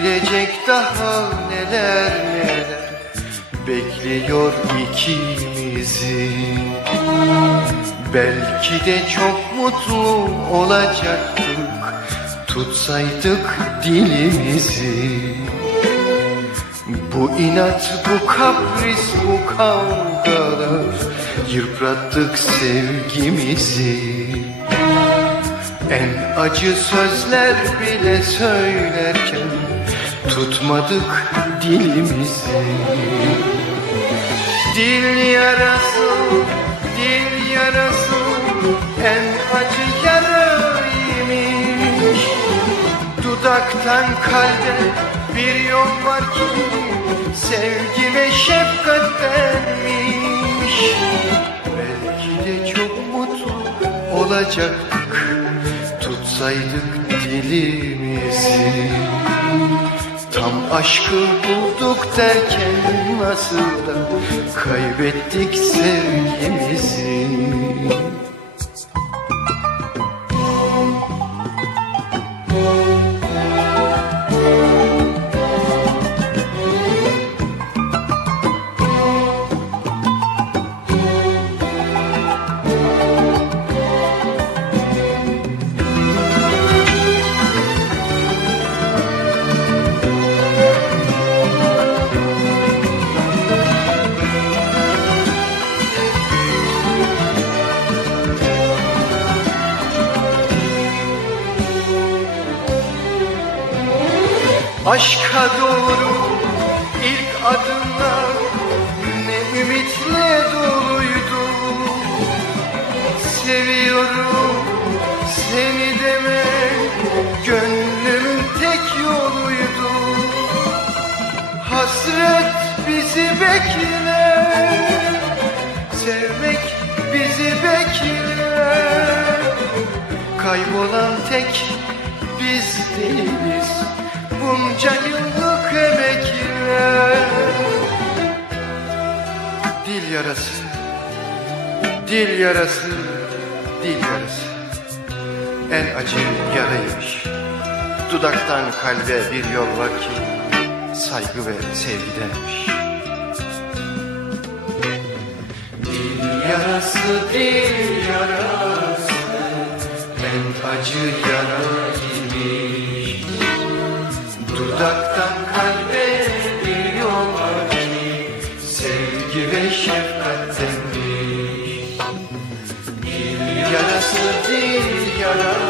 Bilecek daha neler neler Bekliyor ikimizi. Belki de çok mutlu olacaktık Tutsaydık dilimizi. Bu inat, bu kapris, bu kavgalar Yıprattık sevgimizi. En acı sözler bile söylerken Tutmadık dilimizi. Dil yarası, dil yarası En acı yaraymış Dudaktan kalbe bir yol var ki Sevgi ve şefkattenmiş Belki de çok mutlu olacaktık Tutsaydık dilimizi Tam aşkı bulduk derken nasıl da Kaybettik sevgimizi Aşka doğru ilk adımlar ne ümitle doluydu. Seviyorum seni demek gönlümün tek yoluydu. Hasret bizi bekler Sevmek bizi bekler Kaybolan tek biz değiliz Bunca yıllık emekler Dil yarası Dil yarası Dil yarası. En acı yaraymış. Dudaktan kalbe bir yol var ki Saygı ve sevgidenmiş Dil yarası, dil yarası. En acı yara imiş Dudaktan kalbe bir yol var Sevgi ve şefkattenmiş Dil yarası, dil yarası